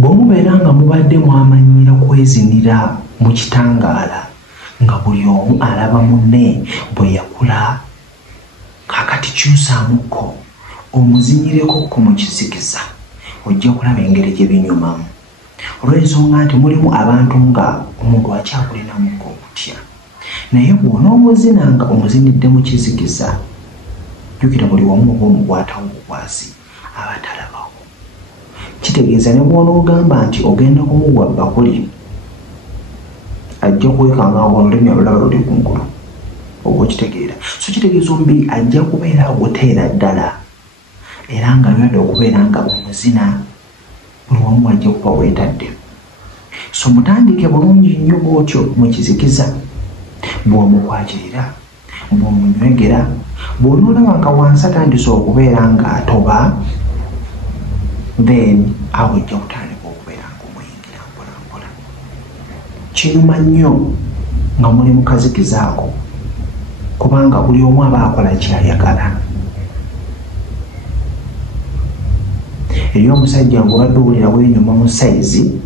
bw'omubeera nga mubadde mwamanyira kwezinira mu kitangaala nga buli omu alaba munne bwe yakula, kakati kyusaamuko omuzinyireko mu kizikiza, ojja kulaba engeri gye binyumamu, olw'ensonga nti mulimu abantu nga omuntu akyakulinamuko okutya, naye bw'onoomuzina nga omuzinidde mu kizikiza, jjukira buli wamu oba omukwatawo bukwasi aba talabawo. Kitegeeza ne bw'onoogamba nti ogenda kumuwa bakuli, ajja kwekanga olulimi olulaba luli kungulu, oba okitegeera. So kitegeeza omubiri ajja kubeera aguteera ddala, era nga yonda okubeera nga omuzina buli wamu ajja kuba weetadde. So mutandike bulungi nnyo bw'otyo mu kizikiza, bw'omukwakirira, bw'omunywegera, bw'onoolaba nga wansi atandise okubeera nga atoba, then awo ojja kutandika okubeera nga omuyingira mpola mpola. Kinyuma nnyo nga muli mu kazikiza ako, kubanga buli omu aba akola kyayagala. Eri omusajja ng'obadde owulira weenyuma mu sayizi,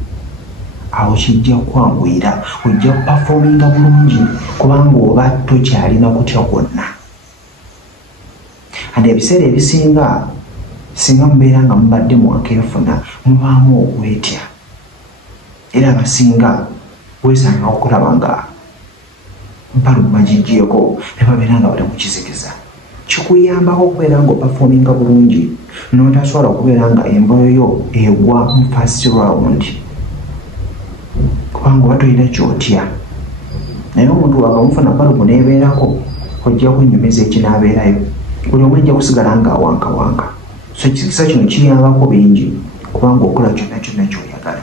awo kijja kwanguyira, ojja kupafominga bulungi kubanga oba tokyalina kutya kwonna. Andi ebiseera ebisinga singa mubeera nga mubadde mwakeefuna mubaamu okwetya, era abasinga weesanga okulaba nga baluma gijjeeko ne babeera nga bali mu kizikiza. Kikuyambako okubeera nga opafominga bulungi n'otasobola okubeera nga emboyo yo egwa mu first round, kubanga oba tolina kyotya. Naye omuntu wakamufuna balubu n'ebeerako, ojja kunyumiza ekinaabeerayo, buli omu ajja kusigala nga awankawanka. So ekizikiza kino kiyambako bingi kubanga okola kyonna kyonna ky'oyagala.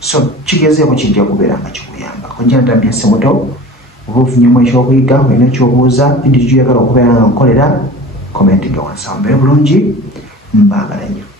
So kigezeeko kijja kubeera nga kikuyambako. Ojja ntambya Ssemuto, oba ofunyemu ekyokuyiga, olina ky'obuuza, bintu kyoyagala okubeera nga nkolera, komenti nga wansi awo. Mbeere bulungi, mbaagala nnyo.